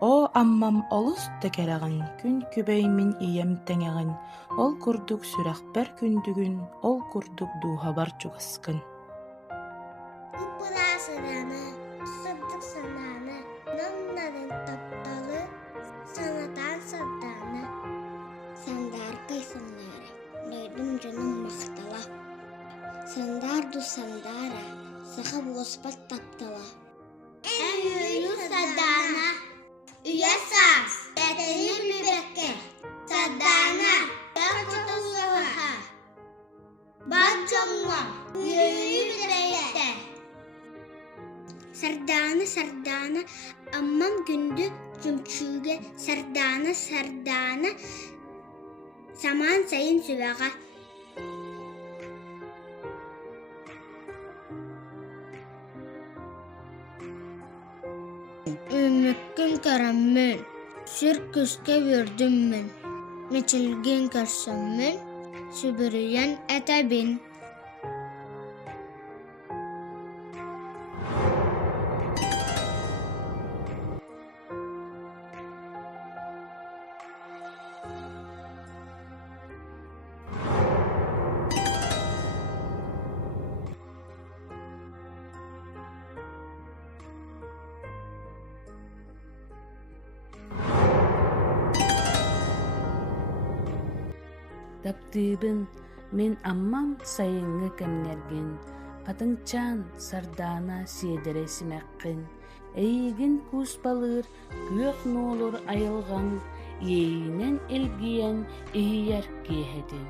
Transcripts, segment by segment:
О аммам олус текерагын, күн күбеймин ием теңегін, ол курдук сүрәхпер күндүгүн, ол курдук дуухабар чугаскын. Уппула саданы, сырдык сананы, ноннарын топталы, санатан сарданы. Сандар кайсаннары, нойдум жаным мақтала. Сандарду сандара, саха боспат таптала. Эйю садана, уясас, бәтені мүбәкке. Садана, бәкті сұға. Баджамма, үйі білейді. Сардана, сардана, аммам күнді жүмчуге. Сардана, сардана, саман сайын сүбәға. Өмөккін караммын, сүр күске өрдіммін. Мечілген карсаммын, сүбіріен әтәбін. Таптыыбын, мен аммам сайыңы кәмнерген, патыңчан сардана седере симәккін, әйігін куспалыр, күөх нолор айылған, ейінен элгиен ийер кейхеден.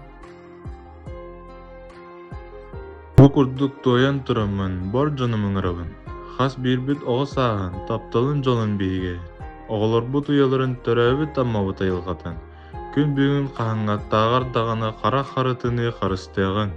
Бу курдук тоян турамын, бар жанымың ырабын. Хас бирбит оғы сағын, тапталын жолын бейге. Оғылар бұт уяларын төрәбіт аммабыт айылғатын. Күн бүгін қағынға тағар дағаны қара қарытыны қарыстығын.